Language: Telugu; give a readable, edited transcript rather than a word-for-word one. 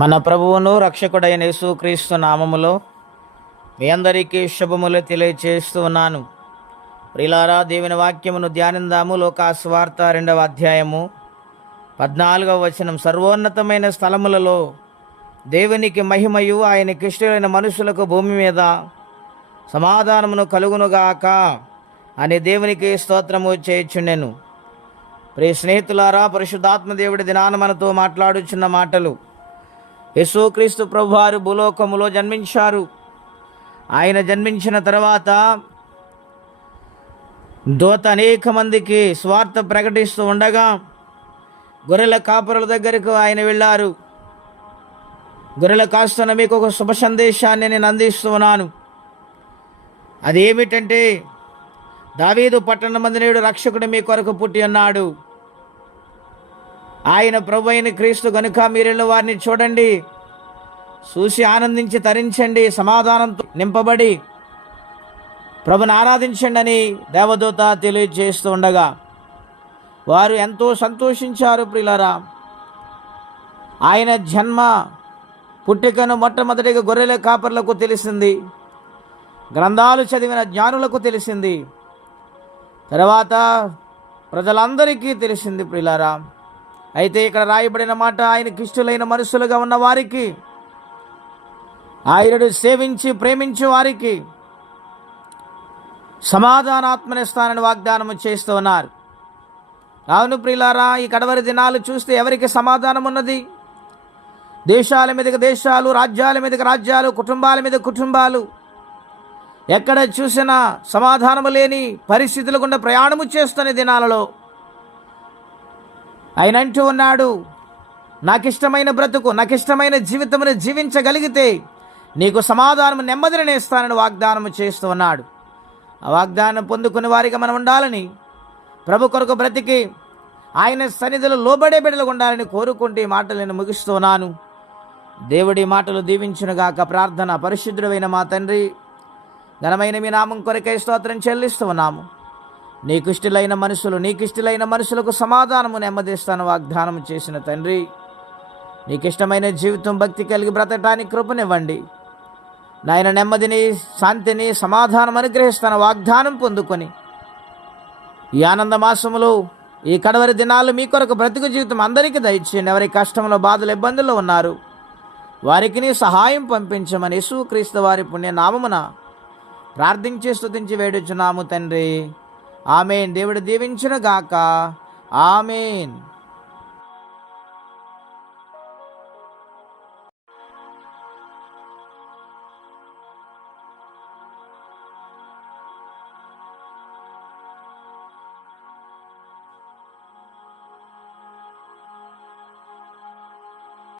మన ప్రభువును రక్షకుడైన యేసుక్రీస్తు నామములో మీ అందరికీ శుభములు తెలియచేస్తూ ఉన్నాను. ప్రియులారా, దేవుని వాక్యమును ధ్యానిందాము. లోకాసువార్త 2వ అధ్యాయము 14వ వచనం. సర్వోన్నతమైన స్థలములలో దేవునికి మహిమయు, ఆయనకి ఇష్టమైన మనుషులకు భూమి మీద సమాధానమును కలుగునుగాక అని దేవునికి స్తోత్రము చేయుచుండెను. ప్రియ స్నేహితులారా, పరిశుద్ధాత్మ దేవుడి దినాన మనతో మాట్లాడుచున్న మాటలు. యేసుక్రీస్తు ప్రభువారు భూలోకములో జన్మించారు. ఆయన జన్మించిన తర్వాత దూత అనేక మందికి స్వార్థ ప్రకటిస్తూ ఉండగా గొర్రెల కాపరుల దగ్గరకు ఆయన వెళ్ళారు. గొర్రెల కాస్తున్న మీకు ఒక శుభ సందేశాన్ని నేను అందిస్తూ ఉన్నాను. అదేమిటంటే, దావీదు పట్టణమందు నేడు రక్షకుడు మీ కొరకు పుట్టి ఉన్నాడు. ఆయన ప్రభు అయిన క్రీస్తు గనుక మీరెళ్ళ వారిని చూడండి, చూసి ఆనందించి తరించండి, సమాధానంతో నింపబడి ప్రభుని ఆరాధించండి అని దేవదూత తెలియజేస్తూ ఉండగా వారు ఎంతో సంతోషించారు. ప్రియులారా, ఆయన జన్మ పుట్టికను మొట్టమొదటిగా గొర్రెల కాపర్లకు తెలిసింది, గ్రంథాలు చదివిన జ్ఞానులకు తెలిసింది, తర్వాత ప్రజలందరికీ తెలిసింది. ప్రియులారా, అయితే ఇక్కడ రాయబడిన మాట, ఆయనకి ఇష్టలైన మనుషులుగా ఉన్న వారికి, ఆయనను సేవించి ప్రేమించే వారికి సమాధానాత్మనిస్తానని వాగ్దానం చేస్తూ ఉన్నారు. అవును ప్రియులారా, ఈ కడవరి దినాలు చూస్తే ఎవరికి సమాధానం ఉన్నది? దేశాల మీదకి దేశాలు, రాజ్యాల మీదకి రాజ్యాలు, కుటుంబాల మీద కుటుంబాలు, ఎక్కడ చూసినా సమాధానము లేని పరిస్థితుల గుండా ప్రయాణము చేస్తున్న దినాలలో ఆయన అంటూ ఉన్నాడు, నాకిష్టమైన బ్రతుకు, నాకిష్టమైన జీవితమును జీవించగలిగితే నీకు సమాధానము నెమ్మదిని నేస్తానని వాగ్దానం చేస్తూ ఉన్నాడు. ఆ వాగ్దానం పొందుకునే వారిగా మనం ఉండాలని, ప్రభు కొరకు బ్రతికి ఆయన సన్నిధిలో లోబడే బిడ్డలుగా ఉండాలని కోరుకుంటే ఈ మాటలు నేను ముగిస్తూ ఉన్నాను. దేవుడి మాటలు దీవించునుగాక. ప్రార్థన. పరిశుద్ధుడైన మా తండ్రి, ఘనమైన మీ నామం కొరకై స్తోత్రం చెల్లిస్తూ ఉన్నాము. నీకిష్టులైన మనుషులకు సమాధానము నెమ్మదిస్తాను వాగ్దానం చేసిన తండ్రి, నీకిష్టమైన జీవితం భక్తి కలిగి బ్రతకటానికి కృపనివ్వండి నాయన. నెమ్మదిని, శాంతిని, సమాధానం అనుగ్రహిస్తాను వాగ్దానం పొందుకొని ఈ ఆనంద మాసములో, ఈ కడవరి దినాలు మీ కొరకు బ్రతుకు జీవితం అందరికీ దయచేయండి. ఎవరి కష్టంలో, బాధలు, ఇబ్బందుల్లో ఉన్నారు వారికి నీ సహాయం పంపించమని యేసుక్రీస్తు వారి పుణ్య నామమున ప్రార్థించి స్తుతించి వేడుచున్నాము తండ్రి. ఆమేన్. దేవుడు దీవించును గాక. ఆమేన్.